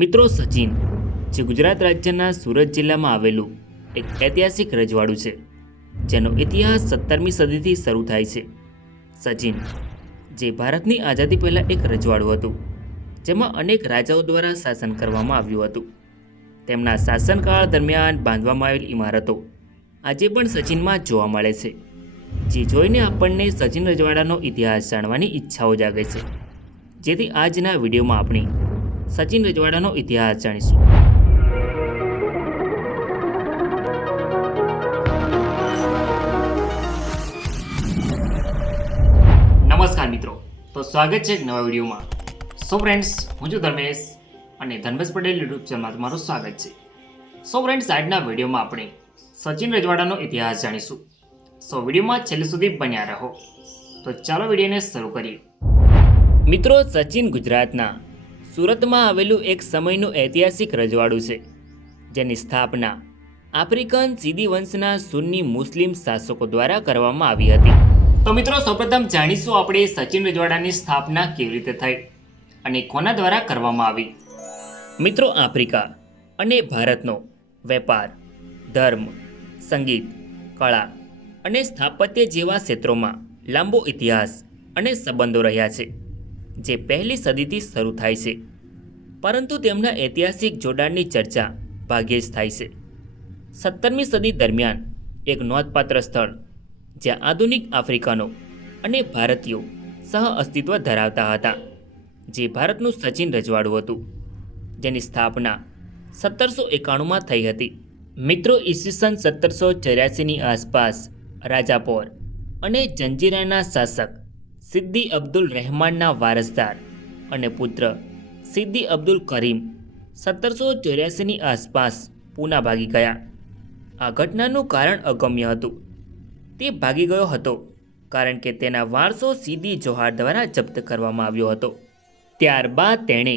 મિત્રો, સચિન જે ગુજરાત રાજ્યના સુરત જિલ્લામાં આવેલું એક ઐતિહાસિક રજવાડું છે, જેનો ઇતિહાસ 17મી સદીથી શરૂ થાય છે. સચિન જે ભારતની આઝાદી પહેલાં એક રજવાડું હતું, જેમાં અનેક રાજાઓ દ્વારા શાસન કરવામાં આવ્યું હતું. તેમના શાસનકાળ દરમિયાન બાંધવામાં આવેલી ઇમારતો આજે પણ સચિનમાં જોવા મળે છે, જે જોઈને આપણને સચિન રજવાડાનો ઇતિહાસ જાણવાની ઈચ્છાઓ જાગે છે. જેથી આજના વિડીયોમાં આપણે સચિન રજવાડાનો ઇતિહાસ જાણીશું. નમસ્કાર મિત્રો, તો સ્વાગત છે એક નવા વિડીયોમાં. સો ફ્રેન્ડ્સ, હું છું ધર્મેશ અને ધર્મેશ પટેલ યુટ્યુબ ચેનલમાં તમારું સ્વાગત છે. સો ફ્રેન્ડ્સ, આજના વિડીયોમાં આપણે સચિન રજવાડાનો ઇતિહાસ જાણીશું. સો વિડીયોમાં છેલ્લે સુધી બન્યા રહો. તો ચાલો વિડીયોને શરૂ કરીએ. મિત્રો, સચિન ગુજરાતના સુરતમાં આવેલું એક સમયનું ઐતિહાસિક રજવાડું છે, જેની સ્થાપના આફ્રિકન સીદી વંશના સુન્ની મુસ્લિમ શાસકો દ્વારા કરવામાં આવી હતી. તો મિત્રો, સૌપ્રથમ જાણીશું આપણે સચિન રજવાડાની સ્થાપના કેવી રીતે થઈ અને કોના દ્વારા કરવામાં આવી. મિત્રો, આફ્રિકા અને ભારતનો વેપાર, ધર્મ, સંગીત, કળા અને સ્થાપત્ય જેવા ક્ષેત્રોમાં લાંબો ઇતિહાસ અને સંબંધો રહ્યા છે, જે પહેલી સદીથી શરૂ થાય છે. પરંતુ તેમના ઐતિહાસિક જોડાણની ચર્ચા ભાગ્યે જ થાય છે. 17મી સદી દરમિયાન એક નોંધપાત્ર સ્થળ જ્યાં આધુનિક આફ્રિકનો અને ભારતીયો સહ અસ્તિત્વ ધરાવતા હતા, જે ભારતનું સચિન રજવાડું હતું, જેની સ્થાપના 1791માં થઈ હતી. મિત્રો, ઈસવીસન 1784ની આસપાસ રાજાપોર અને જંજીરાના શાસક સિદ્દી અબ્દુલ રહેમાનના વારસદાર અને પુત્ર સિદ્દી અબ્દુલ કરીમ 1784ની આસપાસ પૂના ભાગી ગયા. આ ઘટનાનું કારણ અગમ્ય હતું. તે ભાગી ગયો હતો કારણ કે તેના વારસો સિદ્દી જોહાર દ્વારા જપ્ત કરવામાં આવ્યો હતો. ત્યારબાદ તેણે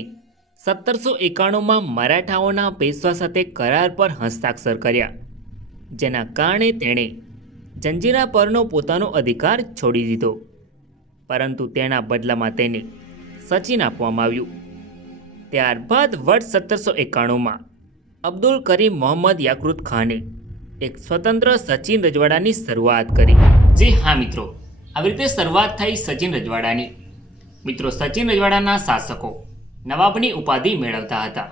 1791માં મરાઠાઓના પેશવા સાથે કરાર પર હસ્તાક્ષર કર્યા, જેના કારણે તેણે જંજીરા પરનો પોતાનો અધિકાર છોડી દીધો. પરંતુ તેના બદલામાં તેને સચિન આપવામાં આવ્યું. ત્યારબાદ વર્ષ 1791માં અબ્દુલ કરીમ મોહમ્મદ યાકુત ખાને એક સ્વતંત્ર સચિન રજવાડાની શરૂઆત કરી. જી હા મિત્રો, આવી રીતે શરૂઆત થઈ સચિન રજવાડાની. મિત્રો, સચિન રજવાડાના શાસકો નવાબની ઉપાધિ મેળવતા હતા.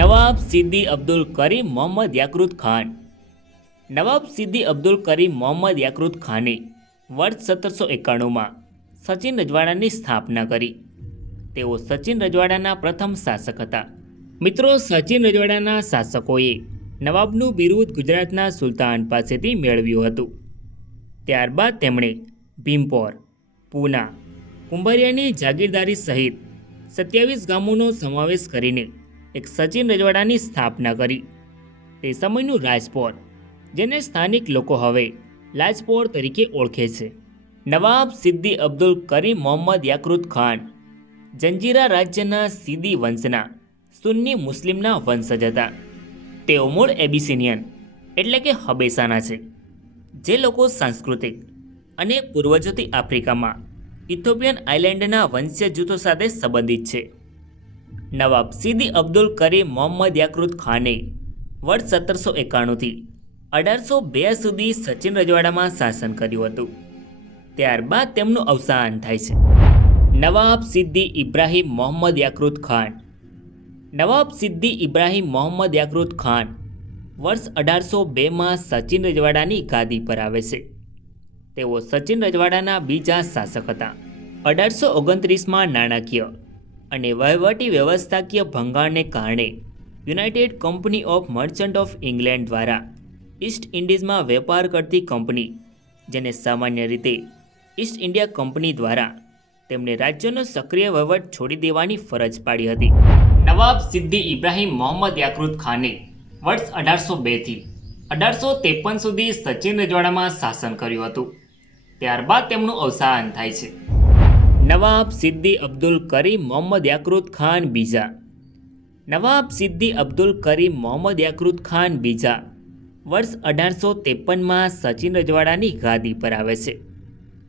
નવાબ સિદ્દી અબ્દુલ કરીમ મોહમ્મદ યાકુત ખાન. નવાબ સિદ્દી અબ્દુલ કરીમ મોહમ્મદ યાકુત ખાને વર્ષ 1791માં સચિન રજવાડાની સ્થાપના કરી. તેઓ સચિન રજવાડાના પ્રથમ શાસક હતા. મિત્રો, સચિન રજવાડાના શાસકોએ નવાબનું બિરુદ ગુજરાતના સુલતાન પાસેથી મેળવ્યું હતું. ત્યારબાદ તેમણે ભીમપોર, પૂના, કુંભારિયાની જાગીરદારી સહિત 27 ગામોનો સમાવેશ કરીને એક સચિન રજવાડાની સ્થાપના કરી. તે સમયનું રાજપોર, જેને સ્થાનિક લોકો હવે લાજપોર તરીકે ઓળખે છે. નવાબ સિદ્દી અબ્દુલ કરીમ મોહમ્મદ યાકુત ખાન જંજીરા રાજ્યના સીદી વંશના સુન્ની મુસ્લિમના વંશજ હતા. તેઓ મૂળ એબિસિનિયન એટલે કે હબેસાના છે, જે લોકો સાંસ્કૃતિક અને પૂર્વજોથી આફ્રિકામાં ઇથોપિયન આઇલેન્ડના વંશીય જૂથો સાથે સંબંધિત છે. નવાબ સિદ્દી અબ્દુલ કરીમ મોહમ્મદ યાકુત ખાને વર્ષ 1791થી 1802 સુધી સચિન રજવાડામાં શાસન કર્યું હતું. ત્યારબાદ તેમનું અવસાન થાય છે. નવાબ સિદ્દી ઇબ્રાહિમ મોહમ્મદ યાકુત ખાન. નવાબ સિદ્દી ઇબ્રાહિમ મોહમ્મદ યાકુત ખાન વર્ષ 1802માં સચિન રજવાડાની ગાદી પર આવે છે. તેઓ સચિન રજવાડાના બીજા શાસક હતા. 1829માં નાણાકીય અને વહીવટી વ્યવસ્થાકીય ભંગાણને કારણે United company of merchant of England દ્વારા ઈસ્ટ ઇન્ડિઝમાં વેપાર કરતી કંપની, જેને સામાન્ય રીતે ઈસ્ટ ઇન્ડિયા કંપની દ્વારા તેમને રાજ્યનો સક્રિય વહીવટ છોડી દેવાની ફરજ પાડી હતી. નવાબ સિદ્દી ઇબ્રાહિમ મોહમ્મદ યાકુત ખાને વર્ષ 1802થી 1853 સુધી સચિન રજવાડામાં શાસન કર્યું હતું. ત્યારબાદ તેમનું અવસાન થાય છે. નવાબ સિદ્દી અબ્દુલ કરીમ મોહમ્મદ યાકુત ખાન બીજા. નવાબ સિદ્દી અબ્દુલ કરીમ મોહમ્મદ યાકુત ખાન બીજા વર્ષ 1853માં સચિન રજવાડાની ગાદી પર આવે છે.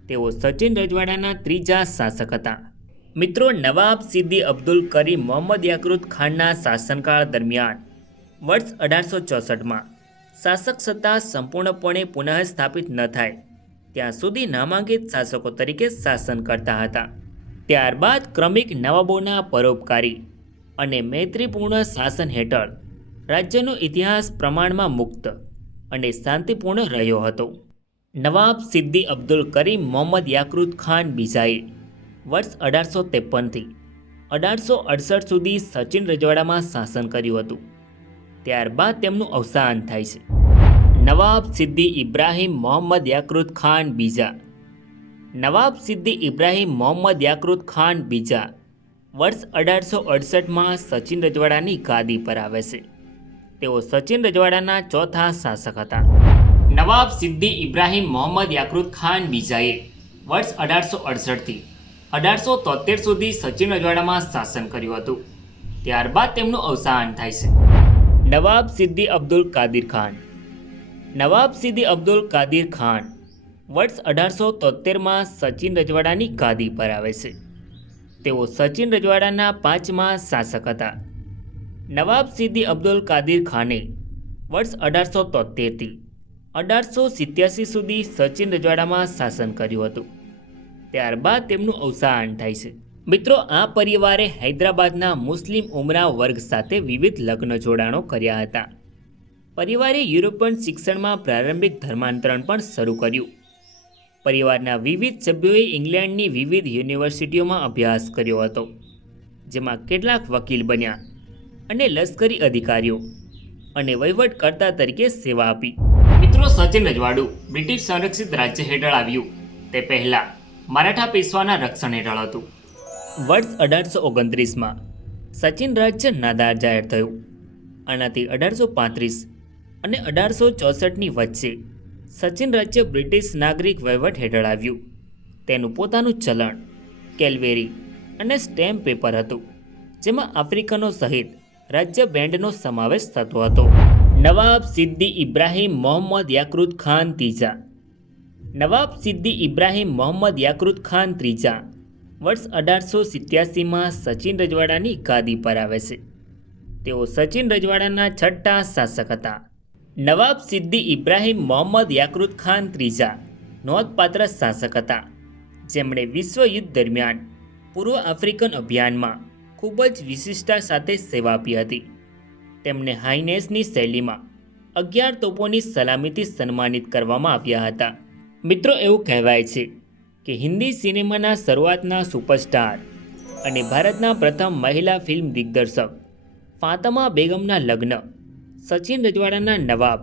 તેઓ સચિન રજવાડાના ત્રીજા શાસક હતા. મિત્રો, નવાબ સિદ્દી અબ્દુલ કરીમ મોહમ્મદ યાકુત ખાનના શાસનકાળ દરમિયાન વર્ષ 1864માં શાસક સત્તા સંપૂર્ણપણે પુનઃસ્થાપિત ન થાય ત્યાં સુધી નામાંકિત શાસકો તરીકે શાસન કરતા હતા. ત્યારબાદ ક્રમિક નવાબોના પરોપકારી અને મૈત્રીપૂર્ણ શાસન હેઠળ રાજ્યનો ઇતિહાસ પ્રમાણમાં મુક્ત અને શાંતિપૂર્ણ રહ્યો હતો. નવાબ સિદ્દી અબ્દુલ કરીમ મોહમ્મદ યાકુત ખાન બીજાએ વર્ષ 1853થી 1868 સુધી સચિન રજવાડામાં શાસન કર્યું હતું. ત્યારબાદ તેમનું અવસાન થાય છે. નવાબ સિદ્દી ઇબ્રાહિમ મોહમ્મદ યાકુત ખાન બીજા. નવાબ સિદ્દી ઇબ્રાહિમ મોહમ્મદ યાકુત ખાન બીજા વર્ષ 1868માં સચિન રજવાડાની ગાદી પર આવે છે. તેઓ સચિન રજવાડાના ચોથા શાસક હતા. નવાબ સિદ્દી ઇબ્રાહિમ મોહમ્મદ યાકુત ખાન બીજાએ વર્ષ 1868થી 1873 સુધી સચિન રજવાડામાં શાસન કર્યું હતું. ત્યારબાદ તેમનું અવસાન થાય છે. નવાબ સિદ્દી અબ્દુલ કાદિર ખાન. નવાબ સિદ્દી અબ્દુલ કાદિર ખાન વર્ષ 1873માં સચિન રજવાડાની ગાદી પર આવે છે. તેઓ સચિન રજવાડાના પાંચમા શાસક હતા. નવાબ સિદ્દી અબ્દુલ કાદિર ખાને વર્ષ 1873થી 1887 સુધી સચિન રજવાડામાં શાસન કર્યું હતું. ત્યારબાદ તેમનું અવસાન થાય છે. મિત્રો, આ પરિવારે હૈદરાબાદના મુસ્લિમ ઉમરા વર્ગ સાથે વિવિધ લગ્ન જોડાણો કર્યા હતા. પરિવારે યુરોપિયન શિક્ષણમાં પ્રારંભિક ધર્માંતરણ પણ શરૂ કર્યું. પરિવારના વિવિધ સભ્યોએ ઇંગ્લેન્ડની વિવિધ યુનિવર્સિટીઓમાં અભ્યાસ કર્યો હતો, જેમાં કેટલાક વકીલ બન્યા અને લશ્કરી અધિકારીઓ અને વહીવટકર્તા તરીકે સેવા આપી. મિત્રો, સચિન રજવાડું બ્રિટિશ સંરક્ષિત રાજ્ય હેઠળ આવ્યું તે પહેલાં મરાઠા પેશવાના રક્ષણ હેઠળ હતું. વર્ષ 1829માં સચિન રાજ્ય નાદાર જાહેર થયું. આનાથી 1835 અને 1864ની વચ્ચે સચિન રાજ્ય બ્રિટિશ નાગરિક વહીવટ હેઠળ આવ્યું. તેનું પોતાનું ચલણ, કેલ્વેરી અને સ્ટેમ્પ પેપર હતું, જેમાં આફ્રિકનો સહિત રાજ્ય બેન્ડનો સમાવેશ થતો હતો. નવાબ સિદ્દી ઇબ્રાહિમ મોહમ્મદ યાકુત ખાન ત્રીજા. નવાબ સિદ્દી ઇબ્રાહિમ મોહમ્મદ યાકુત ખાન ત્રીજા વર્ષ 1887માં સચિન રજવાડાની ગાદી પર આવે છે. તેઓ સચિન રજવાડાના છઠ્ઠા શાસક હતા. નવાબ સિદ્દી ઇબ્રાહિમ મોહમ્મદ યાકુત ખાન ત્રીજા નોંધપાત્ર શાસક હતા, જેમણે વિશ્વયુદ્ધ દરમિયાન પૂર્વ આફ્રિકન અભિયાનમાં ખૂબ જ વિશિષ્ટતા સાથે સેવા આપી હતી. તેમને હાઇનેસની શૈલીમાં 11 તોપોની સલામીથી સન્માનિત કરવામાં આવ્યા હતા. મિત્રો, એવું કહેવાય છે કે હિન્દી સિનેમાના શરૂઆતના સુપરસ્ટાર અને ભારતના પ્રથમ મહિલા ફિલ્મ દિગ્દર્શક ફાતમા બેગમના લગ્ન સચિન રજવાડાના નવાબ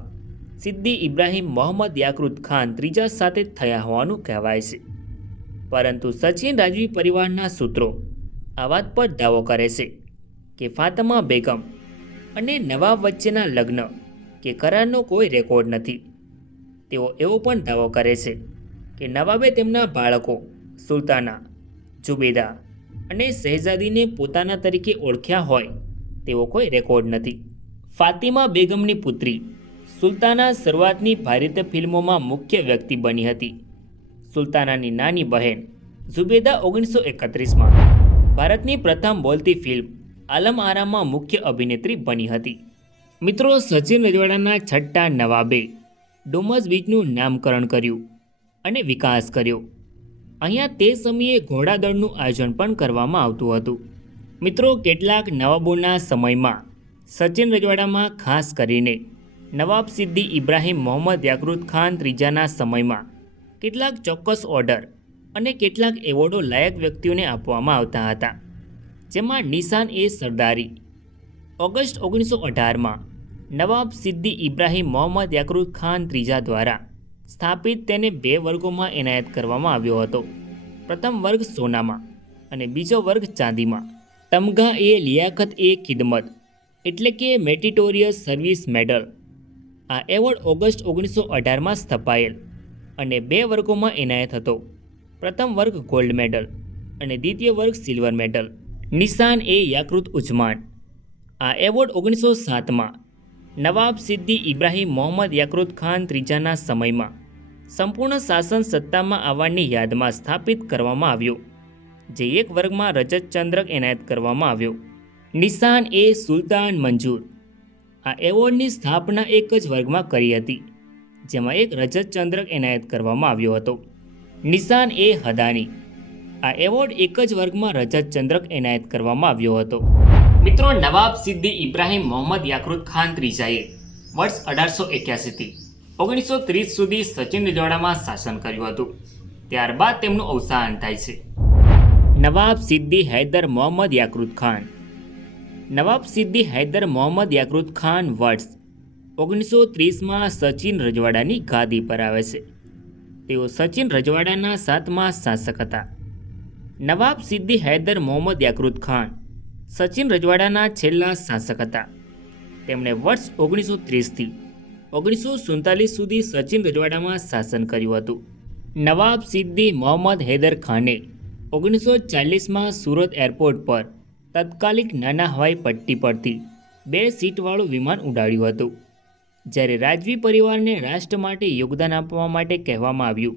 સિદ્દી ઇબ્રાહિમ મોહમ્મદ યાકુત ખાન ત્રીજા સાથે થયા હોવાનું કહેવાય છે. પરંતુ સચિન રાજવી પરિવારના સૂત્રો આ વાત પર દાવો કરે છે કે ફાતમા બેગમ અને નવાબ વચ્ચેના લગ્ન કે કરારનો કોઈ રેકોર્ડ નથી. તેઓ એવો પણ દાવો કરે છે કે નવાબે તેમના બાળકો સુલતાના, જુબેદા અને શહેજાદીને પોતાના તરીકે ઓળખ્યા હોય તેવો કોઈ રેકોર્ડ નથી. ફાતિમા બેગમની પુત્રી સુલતાના શરૂઆતની ભારતીય ફિલ્મોમાં મુખ્ય વ્યક્તિ બની હતી. સુલતાનાની નાની બહેન ઝુબેદા 1931માં ભારતની પ્રથમ બોલતી ફિલ્મ આલમ આરામાં મુખ્ય અભિનેત્રી બની હતી. મિત્રો, સચિન રજવાડાના છઠ્ઠા નવાબે ડુમસ બીચનું નામકરણ કર્યું અને વિકાસ કર્યો. અહીંયા તે સમયે ઘોડાદળનું આયોજન પણ કરવામાં આવતું હતું. મિત્રો, કેટલાક નવાબોના સમયમાં સચિન રજવાડામાં, ખાસ કરીને નવાબ સિદ્દી ઇબ્રાહિમ મોહમ્મદ યાકુત ખાન ત્રીજાના સમયમાં કેટલાક ચોક્કસ ઓર્ડર અને કેટલાક એવોર્ડો લાયક વ્યક્તિઓને આપવામાં આવતા હતા, જેમાં નિશાન-એ-સરદારી ઓગસ્ટ 1918માં નવાબ સિદ્દી ઇબ્રાહિમ મોહમ્મદ યાકુત ખાન ત્રીજા દ્વારા સ્થાપિત તેને 2 વર્ગોમાં એનાયત કરવામાં આવ્યો હતો. પ્રથમ વર્ગ સોનામાં અને બીજો વર્ગ ચાંદીમાં. તમઘા-એ-લિયાકત-એ-ખિદમત એટલે કે મેરિટોરિયસ સર્વિસ મેડલ. આ એવોર્ડ ઓગસ્ટ 1918માં સ્થપાયેલ અને 2 વર્ગોમાં એનાયત હતો. પ્રથમ વર્ગ ગોલ્ડ મેડલ અને દ્વિતીય વર્ગ સિલ્વર મેડલ. નિશાન-એ-યાકુત-ઉઝ્માન. આ એવોર્ડ 1907માં નવાબ સિદ્દી ઇબ્રાહિમ મોહમ્મદ યાકુત ખાન ત્રીજાના સમયમાં સંપૂર્ણ શાસન સત્તામાં આવવાની યાદમાં સ્થાપિત કરવામાં આવ્યો. જે એક વર્ગમાં રજત ચંદ્રક એનાયત કરવામાં આવ્યો. નિશાન એ સુલતાન મંજૂર આ એવોર્ડની સ્થાપના એક જ વર્ગમાં કરી હતી, જેમાં એક રજત ચંદ્રક એનાયત કરવામાં આવ્યો હતો. નિશાન એ હદાની આ એવોર્ડ એક જ વર્ગમાં રજત ચંદ્રક એનાયત કરવામાં આવ્યો હતો. મિત્રો, નવાબ સિદ્દી ઇબ્રાહિમ મોહમ્મદ યાકુત ખાન ત્રીજાએ વર્ષ 1881થી 1930 સુધી સચિન રજવાડામાં શાસન કર્યું હતું. ત્યારબાદ તેમનું અવસાન થાય છે. નવાબ સિદ્દી હૈદર મોહમ્મદ યાકુત ખાન. નવાબ સિદ્દી હૈદર મોહમ્મદ યાકુત ખાન વર્ષ 1930માં સચિન રજવાડાની ગાદી પર આવે છે. તેઓ સચિન રજવાડાના 7મા શાસક હતા. નવાબ સિદ્દી હૈદર મોહમ્મદ યાકુત ખાન સચિન રજવાડાના છેલ્લા શાસક હતા. તેમણે વર્ષ 1930થી 1947 સુધી સચિન રજવાડામાં શાસન કર્યું હતું. નવાબ સિદ્દી મોહમ્મદ હૈદર ખાને 1940માં સુરત એરપોર્ટ પર તત્કાલિક નાના હવાઈ પટ્ટી પરથી 2 સીટવાળું વિમાન ઉડાડ્યું હતું. જ્યારે રાજવી પરિવારને રાષ્ટ્ર માટે યોગદાન આપવા માટે કહેવામાં આવ્યું,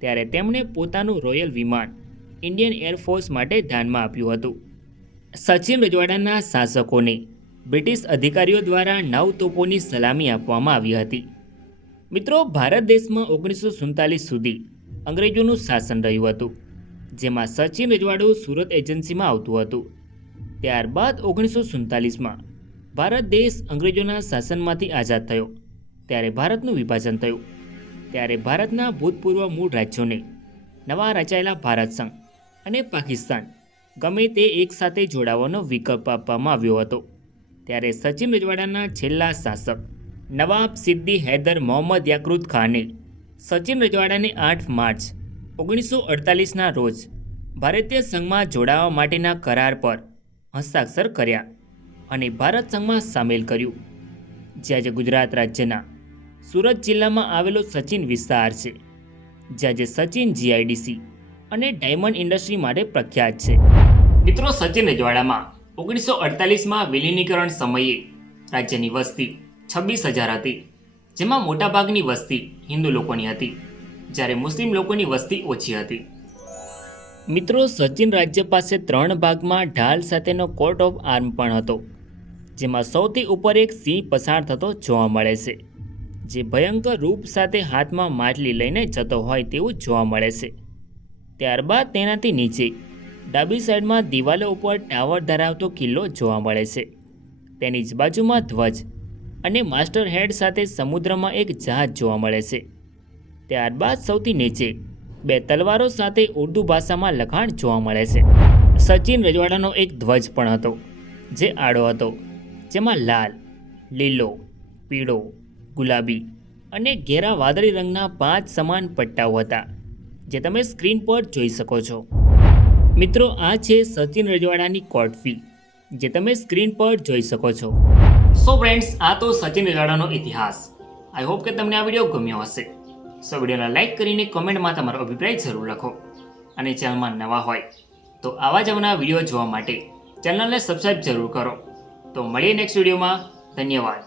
ત્યારે તેમણે પોતાનું રોયલ વિમાન ઇન્ડિયન એરફોર્સ માટે દાનમાં આપ્યું હતું. સચિન રજવાડાના શાસકોને બ્રિટિશ અધિકારીઓ દ્વારા 9 તોપોની સલામી આપવામાં આવી હતી. મિત્રો, ભારત દેશમાં 1947 સુધી અંગ્રેજોનું શાસન રહ્યું હતું, જેમાં સચિન રજવાડું સુરત એજન્સીમાં આવતું હતું. ત્યારબાદ 1947માં ભારત દેશ અંગ્રેજોના શાસનમાંથી આઝાદ થયો, ત્યારે ભારતનું વિભાજન થયું. ત્યારે ભારતના ભૂતપૂર્વ મૂળ રાજ્યોને નવા રચાયેલા ભારત સંઘ અને પાકિસ્તાન ગમે તે એકસાથે જોડાવાનો વિકલ્પ આપવામાં આવ્યો હતો. ત્યારે સચિન રજવાડાના છેલ્લા શાસક નવાબ સિદ્દી હૈદર મોહમ્મદ યાકુત ખાને સચિન રજવાડાને 8 માર્ચ 1948ના રોજ ભારતીય સંઘમાં જોડાવા માટેના કરાર પર હસ્તાક્ષર કર્યા અને ભારત સંઘમાં સામેલ કર્યું. જે આજે ગુજરાત રાજ્યના સુરત જિલ્લામાં આવેલો સચિન વિસ્તાર છે, જ્યાં જે સચિન જીઆઈડીસી અને ડાયમંડ ઇન્ડસ્ટ્રી માટે પ્રખ્યાત છે. મિત્રો, સચિન રજવાડામાં 1948માં વિલીનીકરણ સમયે રાજ્યની વસ્તી 26,000 હતી, જેમાં મોટાભાગની વસ્તી હિન્દુ લોકોની હતી, જ્યારે મુસ્લિમ લોકોની વસ્તી ઓછી હતી. મિત્રો, સચિન રાજ્ય પાસે 3 ભાગમાં ઢાલ સાથેનો કોટ ઓફ આર્મ પણ હતો, જેમાં સૌથી ઉપર એક સિંહ પસાર થતો જોવા મળે છે, જે ભયંકર રૂપ સાથે હાથમાં માટલી લઈને જતો હોય તેવું જોવા મળે છે. ત્યારબાદ તેનાથી નીચે ડાબી સાઈડમાં દિવાલો ઉપર ટાવર ધરાવતો કિલ્લો જોવા મળે છે. તેની જ બાજુમાં ધ્વજ અને માસ્ટર હેડ સાથે સમુદ્રમાં એક જહાજ જોવા મળે છે. ત્યારબાદ સૌથી નીચે 2 તલવારો સાથે ઉર્દુ ભાષામાં લખાણ જોવા મળે છે. સચિન રજવાડાનો એક ધ્વજ પણ હતો, જે આડો હતો, જેમાં લાલ, લીલો, પીળો, ગુલાબી અને ઘેરા વાદળી રંગના 5 સમાન પટ્ટાઓ હતા, જે તમે સ્ક્રીન પર જોઈ શકો છો. મિત્રો, આ છે સચિન રજવાડાની કોર્ટ ફી, જે તમે સ્ક્રીન પર જોઈ શકો છો. સો ફ્રેન્ડ્સ, આ તો સચિન રજવાડાનો ઇતિહાસ. આઈ હોપ કે તમને આ વિડીયો ગમ્યો હશે. સો વિડીયોને લાઇક કરીને કોમેન્ટમાં તમારો અભિપ્રાય જરૂર લખો. અને ચેનલમાં નવા હોય તો આવા જ નવા વિડીયો જોવા માટે ચેનલને સબસ્ક્રાઈબ જરૂર કરો. તો મળીએ નેક્સ્ટ વિડીયોમાં. ધન્યવાદ.